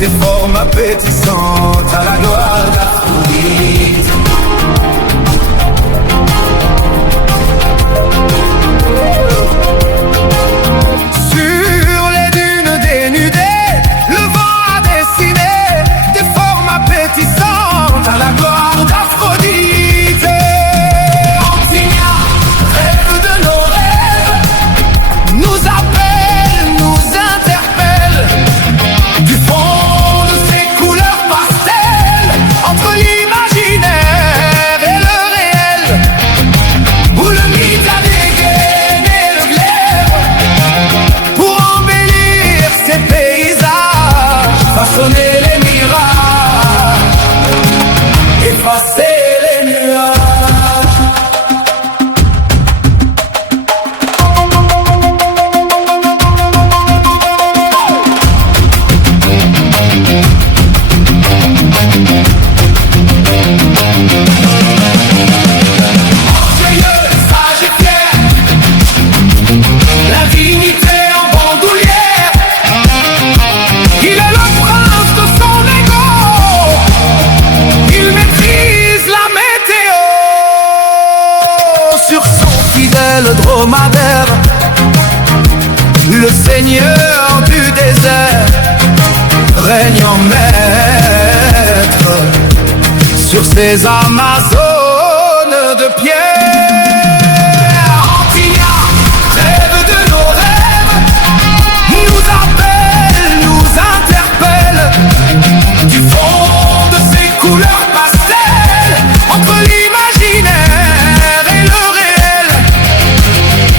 des formes appétissantes à la gloire d'Aphrodite. Sur les dunes dénudées, le vent a dessiné des formes appétissantes à la gloire d'Aphrodite. Antigna, rêve de nos rêves, nous appelle, nous interpelle, du fond de ces couleurs pastel, entre l'imaginaire et le réel, où le mythe a dégainé le glaive, pour embellir ces paysages, façonner les mirages, effacer les nuages. Orgueilleux, sage et fier, la dignité en bandoulière, il est le prince de son ego, il maîtrise la météo. Sur son fidèle dromadaire, le seigneur du désert règne en maître sur ces Amazones de pierre. Antigna, rêve de nos rêves, nous appelle, nous interpelle, du fond de ces couleurs pastel, entre l'imaginaire et le réel,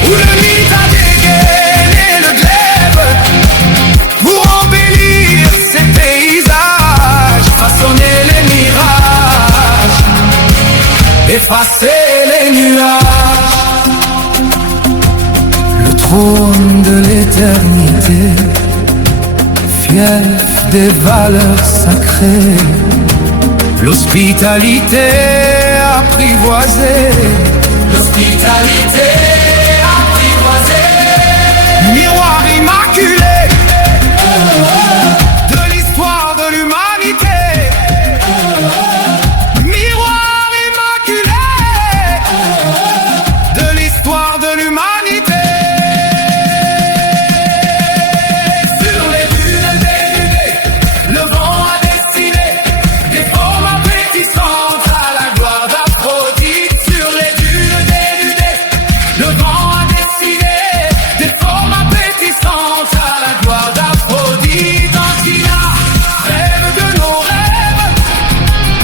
où le mythe a dégainé le glaive, pour embellir ces paysages, façonner les mirages, effacer les nuages. Le trône de l'éternité, fief des valeurs sacrées, l'hospitalité apprivoisée, l'hospitalité apprivoisée, miroir immaculé de l'histoire de l'humanité, miroir immaculé de l'histoire de l'humanité. Sur les dunes dénudées, le vent a dessiné des formes appétissantes à la gloire d'Aphrodite. Sur les dunes dénudées, le vent a dessiné des formes appétissantes à la gloire d'Aphrodite. Antigna, rêve de nos rêves,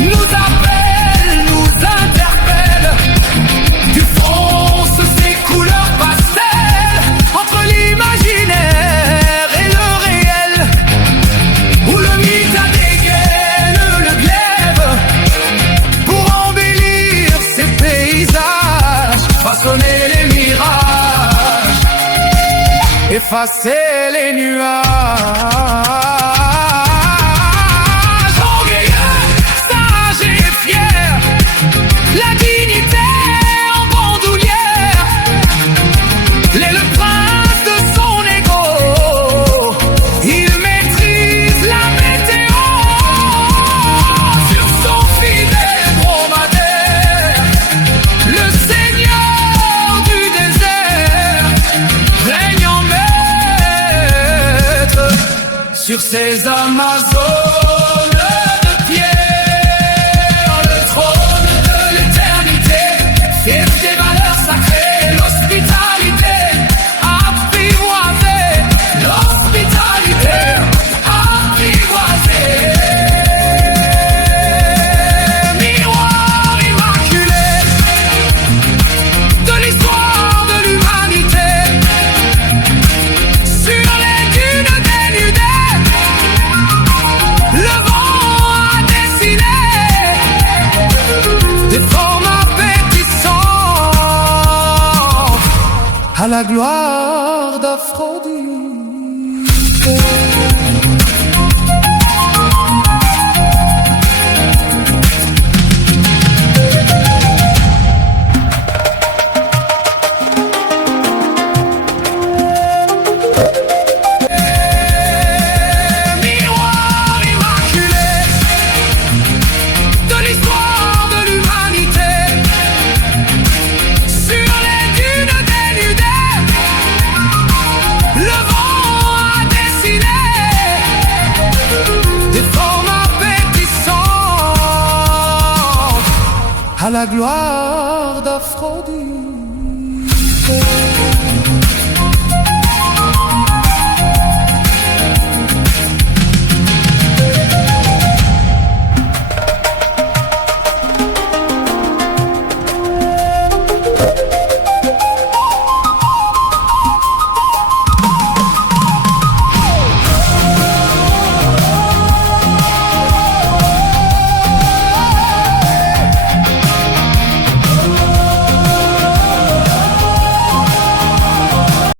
nous appelle, nous interpelle, du fond de ces couleurs pastel, entre l'imaginaire et le réel, où le mythe a dégaine le glaive, pour embellir ces paysages, façonner les mirages, effacer les nuages. Orgueilleux, sage et fier, la dignité en bandoulière, il est le prince de son ego, il maîtrise la météo. Sur son fidèle dromadaire, le seigneur du désert règne en maître sur ces Amazones de pierre. Le trône de l'éternité, fief des valeurs sacrées, l'hospitalité apprivoisée, l'hospitalité apprivoisée, miroir immaculé de l'histoire de l'humanité. Sur les dunes dénudées, le vent a dessiné des formes appétissantes à la gloire d'Aphrodite. Miroir à la gloire d'Aphrodite.